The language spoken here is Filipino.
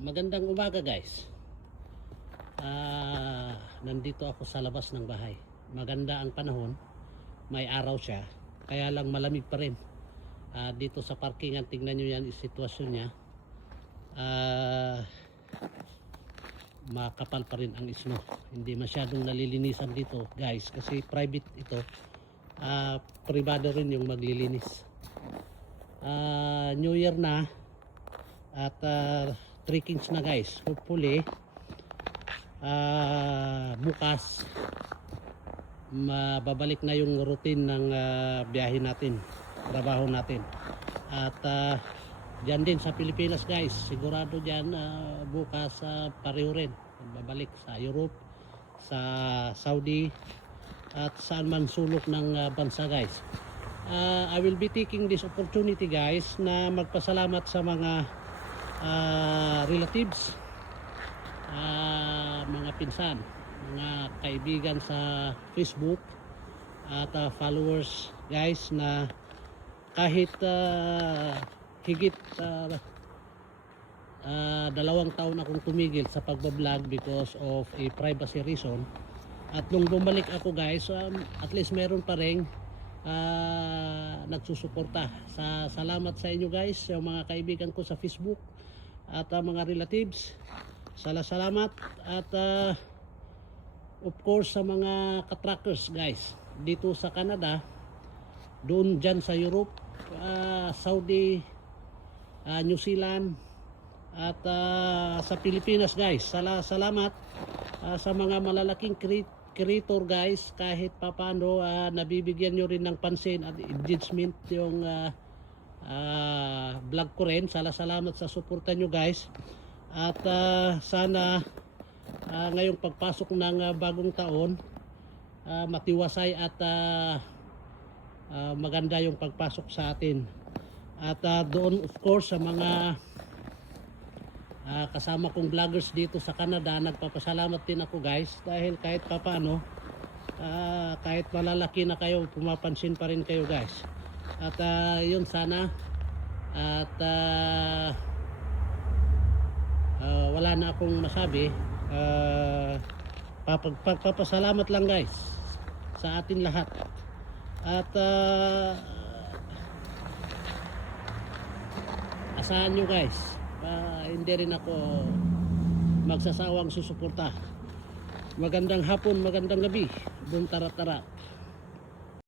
Magandang umaga guys. Nandito ako sa labas ng bahay. Maganda ang panahon. May araw siya. Kaya lang malamig pa rin. Dito sa parkingan, tingnan nyo yan yung sitwasyon niya. Makapal pa rin ang snow. Hindi masyadong nalilinisan dito guys. Kasi private ito. Privado rin yung maglilinis. New Year na. At 3 Kings na guys. Hopefully bukas mababalik na yung routine ng biyahe natin, trabaho natin. At dyan din sa Pilipinas guys, sigurado dyan bukas pareho rin, babalik sa Europe, sa Saudi at saan man sulok ng bansa guys. I will be taking this opportunity guys na magpasalamat sa mga relatives, mga pinsan, mga kaibigan sa Facebook at followers guys, na kahit higit 2 taon akong tumigil sa pagbablog because of a privacy reason. At nung bumalik ako guys, at least meron pa rin nagsusuporta. Salamat sa inyo guys, yung mga kaibigan ko sa Facebook at mga relatives. Salamat. At of course sa mga katrackers guys dito sa Canada, doon dyan sa Europe, Saudi, New Zealand at sa Pilipinas guys. Salamat sa mga malalaking creator guys, kahit papano nabibigyan nyo rin ng pansin at engagement yung vlog ko rin. Salamat sa suporta nyo guys. At sana ngayong pagpasok ng bagong taon, matiwasay at maganda yung pagpasok sa atin. At doon of course sa mga kasama kong vloggers dito sa Canada, nagpapasalamat din ako guys, dahil kahit papano kahit malalaki na kayo, pumapansin pa rin kayo guys. At yun sana. At wala na akong masabi. Pagpapasalamat lang guys sa atin lahat. At asahan nyo guys, hindi rin ako magsasawang susuporta. Magandang hapon, magandang gabi. Doon tara-tara.